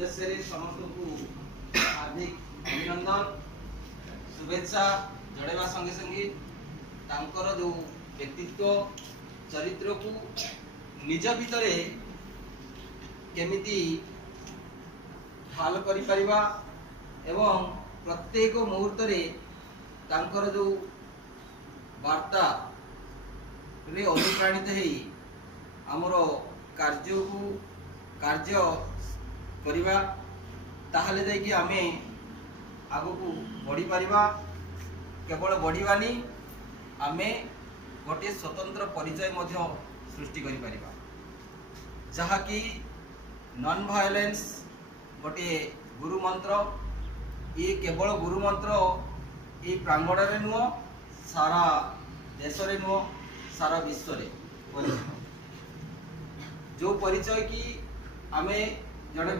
उद्देश्य रे समस्त को हार्दिक अभिनंदन शुभेच्छा जड़ेवा संगे संगे तांकर जो व्यक्तित्व चरित्र को निज भितरे केमिति ढाल करि परिबा एवं प्रत्येक मुहूर्त रे तांकर जो वार्ता रे अनुप्राणित हेई आमर कार्य को कार्य करिबा ताहले जाय कि आमे आगो को बढ़ी परिबा केवल बढ़ीबानी आमे गोटे स्वतंत्र परिचय मध्य सृष्टि करि परिबा जहा कि नॉन वायलेंस गोटे गुरु मंत्र ये केवल गुरु मंत्र ये प्रांगण रे नुह सारा देश रे नुह सारा विश्व रे जो परिचय कि आमे जड़े